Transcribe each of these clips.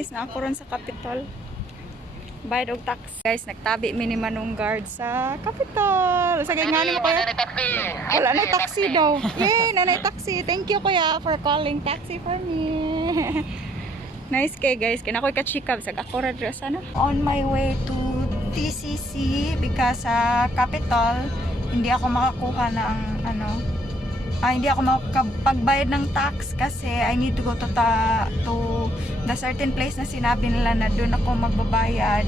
guys, na ako ron sa Capitol. Bayad og tax. Guys, nagtabi mi ni manong guard sa Capitol. Sa kay ngani mo kuya? Wala na taxi daw. Yay, nanay taxi. Thank you kuya for calling taxi for me. Nice kay guys. Kina ko'y ka-chikab sa ako dress ano. On my way to TCC because sa Capitol hindi ako makakuha ng hindi ako makapagbayad ng tax kasi I need to go to the certain place na sinabi nila na doon ako magbabayad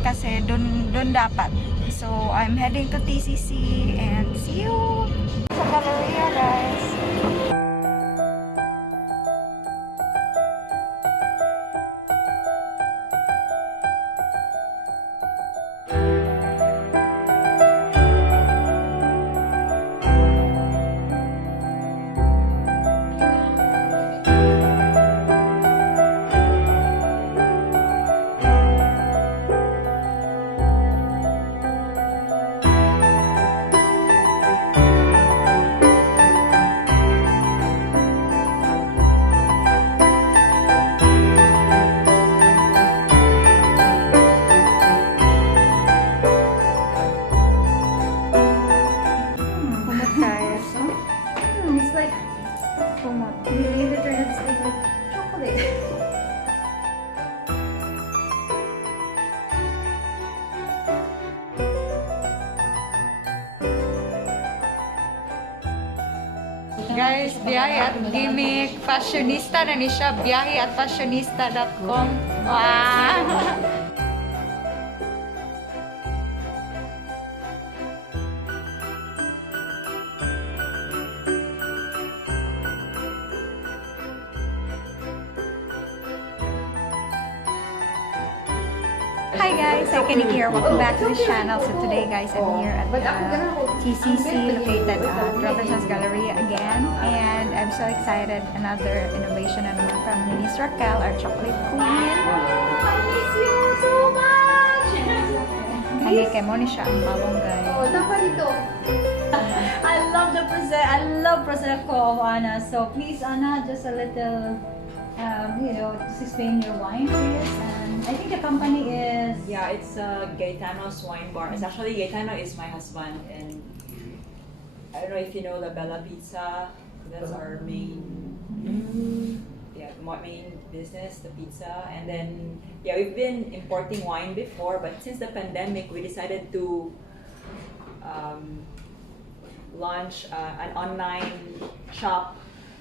kasi doon dapat. So I'm heading to TCC and see you sa Galleria guys. Guys, biyahe at gimmick. Fashionista na ni siya. Biyahe at fashionista.com. Wow! Hi guys, Cykaniki here. Welcome back to the channel. So today guys, I'm here at TCC located at Robertson's Galleria again. And I'm so excited. Another innovation naman from Miss Raquel, our chocolate queen. I miss you so much! Kaya kay Moni siya ang bawang guys. Oh, dapat dito. I love Prosecco, Anna. So please, Anna, just a little, just explain your wine, please. I think the company is... Yeah, it's Gaetano's Wine Bar. It's actually, Gaetano is my husband, and I don't know if you know La Bella Pizza. That's our main business, the pizza. And then, yeah, we've been importing wine before, but since the pandemic, we decided to launch an online shop,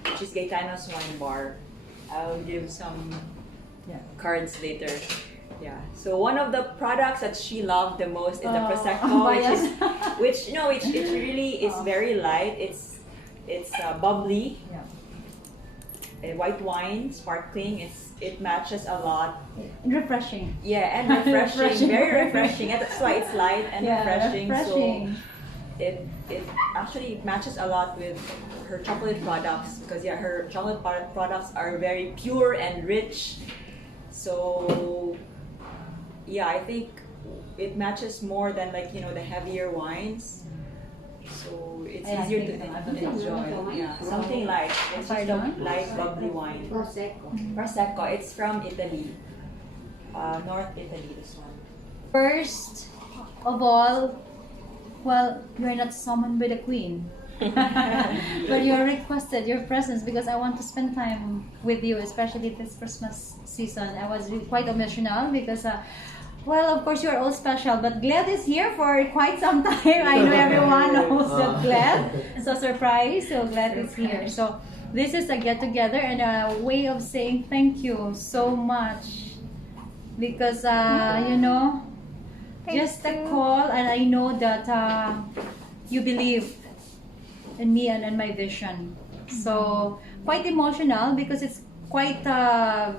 which is Gaetano's Wine Bar. I'll give some cards later. Yeah. So one of the products that she loved the most is the Prosecco, which it really is very light. It's bubbly. Yeah. White wine, sparkling. It matches a lot. Refreshing. Yeah, and refreshing. Very refreshing. And that's why it's light and refreshing. So it actually matches a lot with her chocolate products because her chocolate products are very pure and rich. So yeah, I think it matches more than the heavier wines. So it's easier to enjoy. Yeah, something like it's just a light bubbly wine. Prosecco. It's from Italy, North Italy. This one. First of all, well, you're not summoned by the queen. But you're requested your presence because I want to spend time with you, especially this Christmas season. I was quite emotional because well, of course you're all special, but Glad is here for quite some time. I know everyone knows that Glad. It's a surprise, so Glad is here. So this is a get-together and a way of saying thank you so much because just a call, and I know that you believe in me and in my vision. So quite emotional because it's quite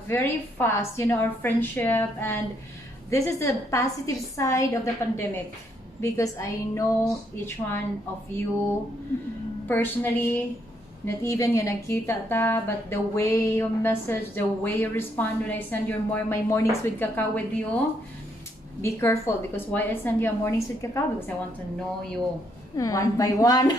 very fast, our friendship, and this is the positive side of the pandemic because I know each one of you personally, not even yung nagkita ta, but the way you message, the way you respond when I send my mornings with cacao with you. Be careful because why I send you a mornings with cacao? Because I want to know you. one by one.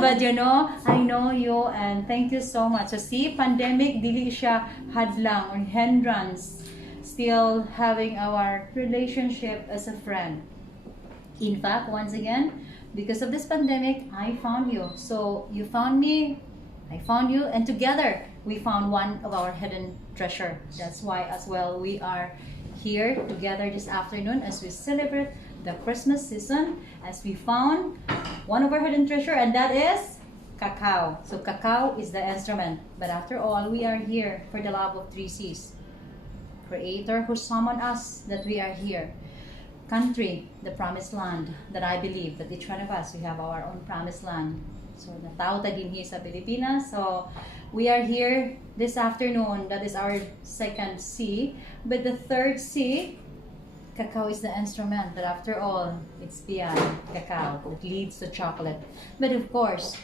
But you know, I know you and thank you so much. So see, pandemic, dili siya hadlang or hindrance. Still having our relationship as a friend. In fact, once again, because of this pandemic, I found you. So you found me, I found you, and together we found one of our hidden treasure. That's why as well we are here together this afternoon as we celebrate the Christmas season, as we found one of our hidden treasure, and that is cacao. So cacao is the instrument, but after all, we are here for the love of three C's. Creator who summoned us that we are here. Country, the promised land, that I believe that each one of us, we have our own promised land. So natao ta din here sa Pilipinas. So we are here this afternoon. That is our second C. But the third C, cacao is the instrument. But after all, it's beyond cacao. It leads to chocolate. But of course,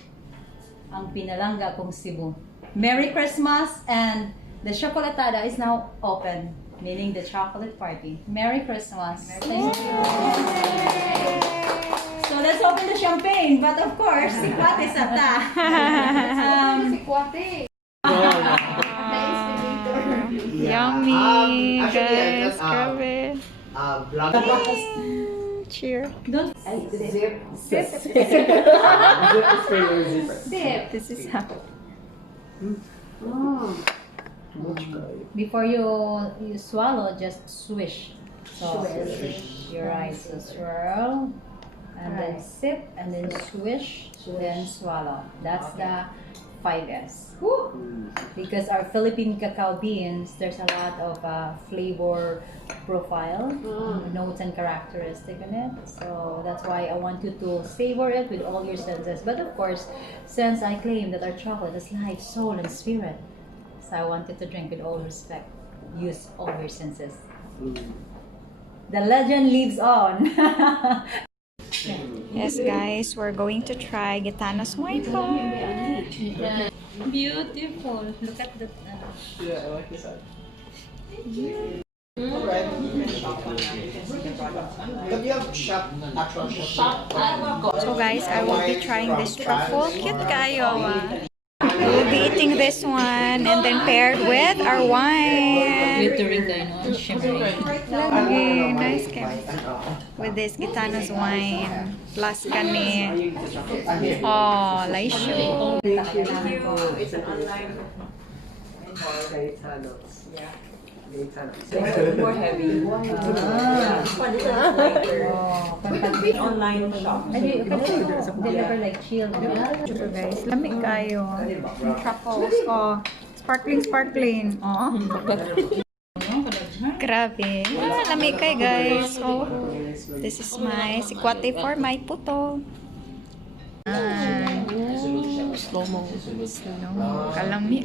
ang pinalangga kong Cebu. Merry Christmas, and the chocolatada is now open, meaning the chocolate party. Merry Christmas. Thank you. So let's open the champagne, but of course, si Kwate Sata. Yummy, Actually, guys. Grabe. Cheer. Don't Zip. sip. Sip. This is how. Before you swallow, just swish. So swish your eyes. So swirl, and then sip, and then swish, then swallow. That's the 5S. Because our Philippine cacao beans, there's a lot of flavor profile, notes and characteristic in it. So that's why I want you to savor it with all your senses. But of course, since I claim that our chocolate is life, soul, and spirit, so I want you to drink with all respect. Use all your senses. The legend lives on. Yes, guys, we're going to try Gitana's wine bar. Beautiful. Look at the. Yeah, I like this side. But you have actual shop. So guys, I will be trying this truffle. Cute kayo. We will be eating this one and then paired with our wine. Glittering kind of shimmering. Okay, nice guys. With this Gitana's wine plus kani. Oh, laisyo. It's an online. Yeah. It's more heavy. This one is lighter. It's online shop. Deliver like chilled. Super guys, lamig kayo. Yung truffles. Oh, sparkling. Oh. Grabe. Lamig kayo guys. So, this is my sikwate for my puto. Slow-mo. Kalami.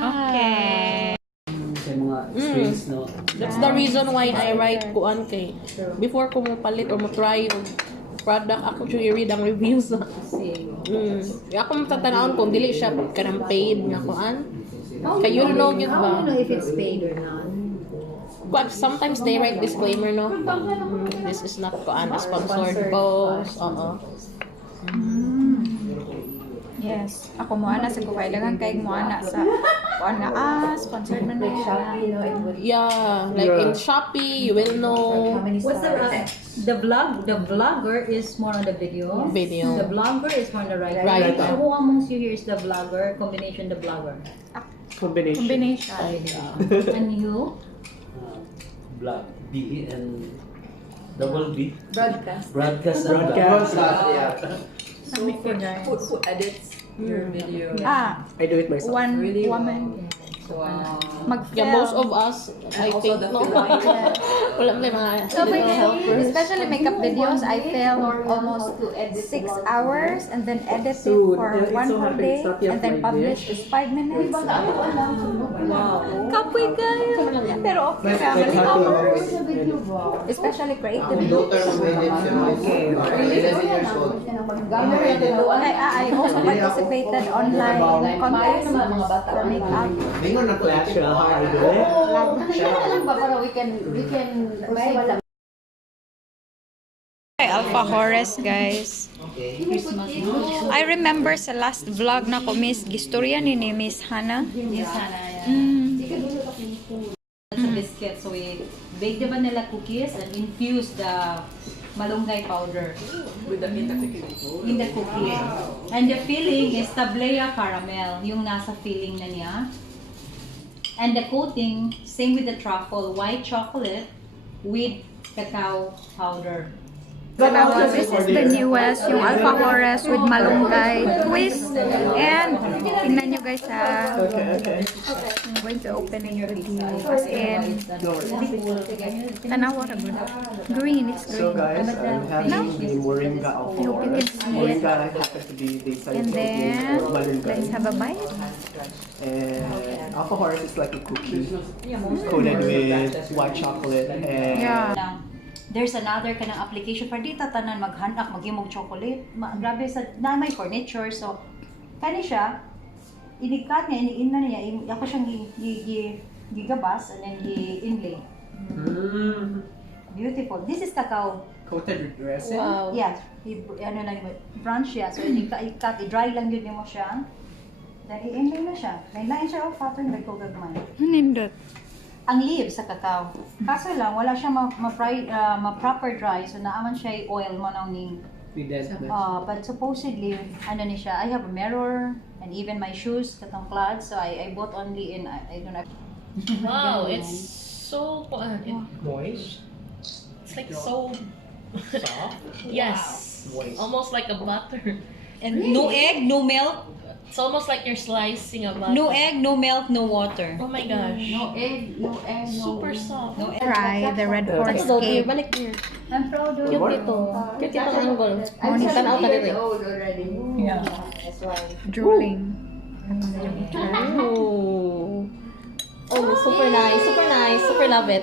Okay. That's the reason why I write kuan kay before ko mo palit or mo try yung product ako to read ang reviews. Ako matatanaon kung dili siya kanang paid nga kuan. Kay you know gyud ba? if it's paid or not. But sometimes they write disclaimer no. This is not kuan a sponsored post. Yes. Ako mo ana sa kailangan kay mo ana sa kuan nga sponsored man na siya. Yeah, like in Shopee, you will know. What's the vlog? The vlogger is more on the video. The blogger is more on the writer. So who amongst you here is the vlogger? Combination the blogger. Combination. And you? Black B and double B. Broadcast. Broadcast. Yeah. Who edits your video? I do it myself. One Really? woman. Wow. Mag-film. Yeah, most of us, I Also think, the no? film. Wala may mga So little helpers. especially makeup videos, I film almost 6 hours and then edit it for 1 whole day and then publish is 5 minutes. Wow. Kapoy kayo. Pero okay na, mali hours. Especially creative Daughter looks. of William, 11 years old. I also participated online contest for makeup. Bingon na class siya. alfajores, guys. Christmas. I remember sa last vlog na ko, Miss, gistorya ni Miss Hana. Yes, Hana, yeah. It's a biscuit. So we bake the vanilla cookies and infuse the malunggay powder With the in the cookie. in the cookie. And the filling is tablea caramel, yung nasa filling na niya. And the coating, same with the truffle, white chocolate with cacao powder. Dalawa, this is the newest, yung alfajores with malunggay twist. And tingnan nyo guys ha. I'm going to open it with you. As in, tanawa na good. Green, it's So green. guys, I'm having the moringa I hope you alfajor. can see it. Moringa happens to be the size And of then, malunggay. let's have a bite. And alfajor is like a cookie coated with white chocolate and Yeah. Now, there's another kanang application para di tatanan maghanak maghimog chocolate. Grabe sa na may furniture so kani siya inikat niya iniinna niya ako siyang gigabas and then gi-inlay. Beautiful. This is cacao. coated with resin. Wow. Yeah, ano lang yun, branch siya. So ikat, i-dry lang yun mo siya. Then i-inlay na siya. Lain siya of pattern by kogagman. Nindot. Ang leaves sa cacao. Kaso lang, wala siya ma-proper dry. So, naaman siya i-oil mo nang ning. We did. But supposedly, ano ni siya, I have a mirror and even my shoes, katong clods. So, I bought only in, I don't know. Wow, it's so Moist. it's like so soft. Yes, almost like a butter. And no egg, no milk. It's almost like you're slicing a butter. No egg, no milk, no water. Oh my gosh. Super soft. No egg. Try the red horse Ito, cake. balik here. I'm proud of Cute you. dito. Cute dito ang angle. Tanaw ka rin. Yeah. Drooling. Oh. Oh, super nice, super nice, super love it.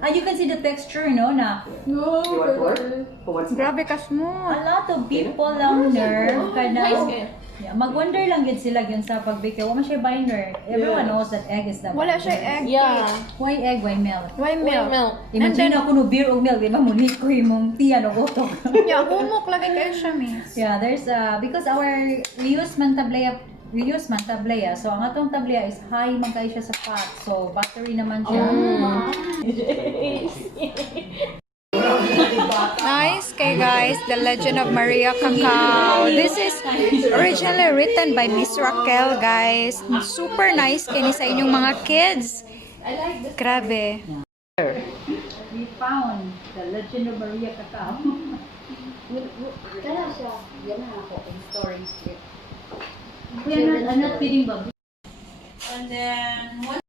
And you can see the texture, no, na You want more? Oh, what's that? Grabe ka a smooth. lot of people lang nerve Nice kada kaya. yeah, mag-wonder lang yun sila yun sa pagbake. Wala siya binder. Everyone knows that egg is the Wala binder. siya egg. Yeah. Why egg, why milk? Why milk? Milk. Imagine ako no beer o milk, di ba muli ko yung tiya no goto. Yeah, humok lagi kayo siya, miss. Yeah, there's because we use tablea. So ang atong tablea is high man kayo siya sa fat. So battery naman siya. Nice kay guys, The Legend of Maria Cacao. This is originally written by Miss Raquel, guys. Super nice kay ni sa inyong mga kids. Grabe. We found the Legend of Maria Cacao. I'm not feeding Bobby. And then one